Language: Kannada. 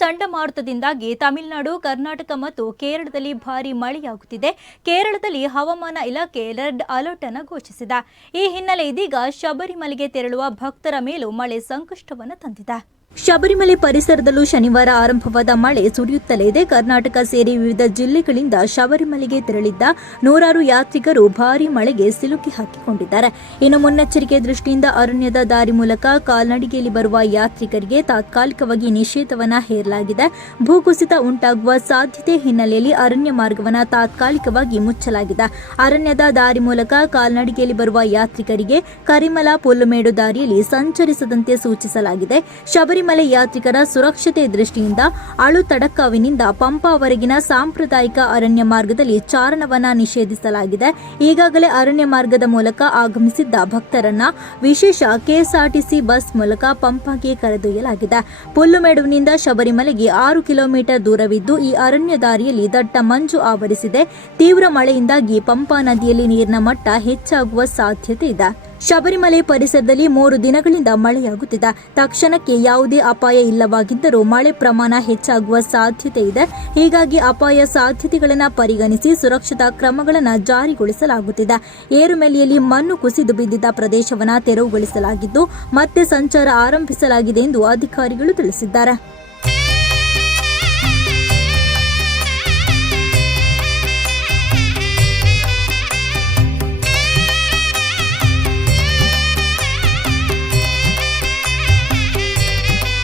ಚಂಡಮಾರುತದಿಂದಾಗಿ ತಮಿಳುನಾಡು, ಕರ್ನಾಟಕ ಮತ್ತು ಕೇರಳದಲ್ಲಿ ಭಾರೀ ಮಳೆಯಾಗುತ್ತಿದೆ. ಕೇರಳದಲ್ಲಿ ಹವಾಮಾನ ಇಲಾಖೆ ರೆಡ್ ಅಲರ್ಟ್ ಅನ್ನು ಘೋಷಿಸಿದೆ. ಈ ಹಿನ್ನೆಲೆ ಇದೀಗ ಶಬರಿಮಲೆಗೆ ತೆರಳುವ ಭಕ್ತರ ಮೇಲೂ ಮಳೆ ಸಂಕಷ್ಟವನ್ನು ತಂದಿದೆ. ಶಬರಿಮಲೆ ಪರಿಸರದಲ್ಲೂ ಶನಿವಾರ ಆರಂಭವಾದ ಮಳೆ ಸುರಿಯುತ್ತಲೇ ಇದೆ. ಕರ್ನಾಟಕ ಸೇರಿ ವಿವಿಧ ಜಿಲ್ಲೆಗಳಿಂದ ಶಬರಿಮಲೆಗೆ ತೆರಳಿದ್ದ ನೂರಾರು ಯಾತ್ರಿಕರು ಭಾರೀ ಮಳೆಗೆ ಸಿಲುಕಿ ಹಾಕಿಕೊಂಡಿದ್ದಾರೆ. ಇನ್ನು ಮುನ್ನೆಚ್ಚರಿಕೆ ದೃಷ್ಟಿಯಿಂದ ಅರಣ್ಯದ ದಾರಿ ಮೂಲಕ ಕಾಲ್ನಡಿಗೆಯಲ್ಲಿ ಬರುವ ಯಾತ್ರಿಕರಿಗೆ ತಾತ್ಕಾಲಿಕವಾಗಿ ನಿಷೇಧವನ್ನು ಹೇರಲಾಗಿದೆ. ಭೂಕುಸಿತ ಉಂಟಾಗುವ ಸಾಧ್ಯತೆ ಹಿನ್ನೆಲೆಯಲ್ಲಿ ಅರಣ್ಯ ಮಾರ್ಗವನ್ನು ತಾತ್ಕಾಲಿಕವಾಗಿ ಮುಚ್ಚಲಾಗಿದೆ. ಅರಣ್ಯದ ದಾರಿ ಮೂಲಕ ಕಾಲ್ನಡಿಗೆಯಲ್ಲಿ ಬರುವ ಯಾತ್ರಿಕರಿಗೆ ಕರಿಮಲ ಪುಲ್ಲುಮೇಡು ದಾರಿಯಲ್ಲಿ ಸಂಚರಿಸದಂತೆ ಸೂಚಿಸಲಾಗಿದೆ. ಶಬರಿಮಲೆ ಯಾತ್ರಿಕರ ಸುರಕ್ಷತೆ ದೃಷ್ಟಿಯಿಂದ ಅಳುತಡಕಾವಿನಿಂದ ಪಂಪಾವರೆಗಿನ ಸಾಂಪ್ರದಾಯಿಕ ಅರಣ್ಯ ಮಾರ್ಗದಲ್ಲಿ ಚಾರಣವನ್ನ ನಿಷೇಧಿಸಲಾಗಿದೆ. ಈಗಾಗಲೇ ಅರಣ್ಯ ಮಾರ್ಗದ ಮೂಲಕ ಆಗಮಿಸಿದ್ದ ಭಕ್ತರನ್ನ ವಿಶೇಷ ಕೆಎಸ್ಆರ್ಟಿಸಿ ಬಸ್ ಮೂಲಕ ಪಂಪಾಗೆ ಕರೆದೊಯ್ಯಲಾಗಿದೆ. ಪುಲ್ಲುಮೇಡುವಿನಿಂದ ಶಬರಿಮಲೆಗೆ 6 ಕಿಲೋಮೀಟರ್ ದೂರವಿದ್ದು ಈ ಅರಣ್ಯ ದಾರಿಯಲ್ಲಿ ದಟ್ಟ ಮಂಜು ಆವರಿಸಿದೆ. ತೀವ್ರ ಮಳೆಯಿಂದಾಗಿ ಪಂಪಾ ನದಿಯಲ್ಲಿ ನೀರಿನ ಮಟ್ಟ ಹೆಚ್ಚಾಗುವ ಸಾಧ್ಯತೆ ಇದೆ. ಶಬರಿಮಲೆ ಪರಿಸರದಲ್ಲಿ 3 ದಿನಗಳಿಂದ ಮಳೆಯಾಗುತ್ತಿದೆ. ತಕ್ಷಣಕ್ಕೆ ಯಾವುದೇ ಅಪಾಯ ಇಲ್ಲವಾಗಿದ್ದರೂ ಮಳೆ ಪ್ರಮಾಣ ಹೆಚ್ಚಾಗುವ ಸಾಧ್ಯತೆ ಇದೆ. ಹೀಗಾಗಿ ಅಪಾಯ ಸಾಧ್ಯತೆಗಳನ್ನು ಪರಿಗಣಿಸಿ ಸುರಕ್ಷತಾ ಕ್ರಮಗಳನ್ನು ಜಾರಿಗೊಳಿಸಲಾಗುತ್ತಿದೆ. ಏರುಮೆಲಿಯಲ್ಲಿ ಮಣ್ಣು ಕುಸಿದು ಬಿದ್ದಿದ್ದ ಪ್ರದೇಶವನ್ನು ತೆರವುಗೊಳಿಸಲಾಗಿದ್ದು ಮತ್ತೆ ಸಂಚಾರ ಆರಂಭಿಸಲಾಗಿದೆ ಎಂದು ಅಧಿಕಾರಿಗಳು ತಿಳಿಸಿದ್ದಾರೆ.